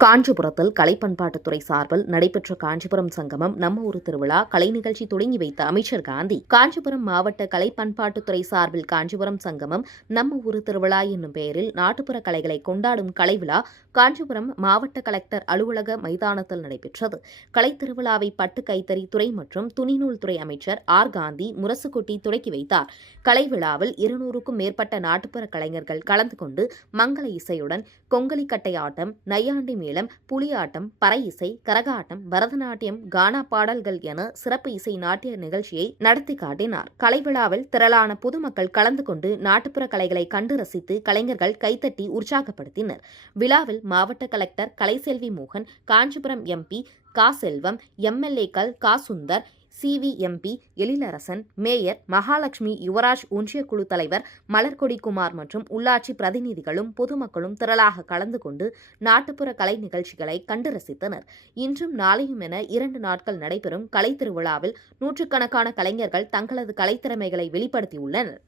காஞ்சிபுரத்தில் கலை பண்பாட்டுத்துறை சார்பில் நடைபெற்ற காஞ்சிபுரம் சங்கமம் நம்ம ஊர் திருவிழா கலை நிகழ்ச்சி தொடங்கி வைத்த அமைச்சர் காந்தி, காஞ்சிபுரம் மாவட்ட கலை பண்பாட்டுத்துறை சார்பில் காஞ்சிபுரம் சங்கமம் நம்ம ஊர் திருவிழா என்னும் பெயரில் நாட்டுப்புற கலைகளை கொண்டாடும் கலை விழா காஞ்சிபுரம் மாவட்ட கலெக்டர் அலுவலக மைதானத்தில் நடைபெற்றது. கலை திருவிழாவை பட்டு கைத்தறி துறை மற்றும் துணிநூல் துறை அமைச்சர் ஆர். காந்தி முரசு கொட்டி தொடக்கி வைத்தார். கலை விழாவில் 200க்கும் மேற்பட்ட நாட்டுப்புற கலைஞர்கள் கலந்து கொண்டு மங்கள இசையுடன் கொங்கலிக்கட்டை ஆட்டம், நையாண்டி மேளம், புலியாட்டம், பறை இசை, கரகாட்டம், பரதநாட்டியம், கானா பாடல்கள் என சிறப்பு இசை நாட்டிய நிகழ்ச்சியை நடத்தி காட்டினார். கலை விழாவில் திரளான பொதுமக்கள் கலந்து கொண்டு நாட்டுப்புற கலைகளை கண்டு ரசித்து கலைஞர்கள் கைத்தட்டி உற்சாகப்படுத்தினர். விழாவில் மாவட்ட கலெக்டர் கலைசெல்வி மோகன், காஞ்சிபுரம் எம்பி கா. செல்வம், எம்எல்ஏக்கள் கா. சுந்தர், சிவிஎம்பி எழிலரசன், மேயர் மகாலட்சுமி, யுவராஜ், ஒன்றிய குழு தலைவர் மலர்கொடி குமார் மற்றும் உள்ளாட்சி பிரதிநிதிகளும் பொதுமக்களும் திரளாக கலந்து கொண்டு நாட்டுப்புற கலை நிகழ்ச்சிகளை கண்டு ரசித்தனர். இன்றும் நாளையும் என 2 நாட்கள் நடைபெறும் கலை திருவிழாவில் நூற்றுக்கணக்கான கலைஞர்கள் தங்களது கலைத்திறமைகளை வெளிப்படுத்தியுள்ளனர்.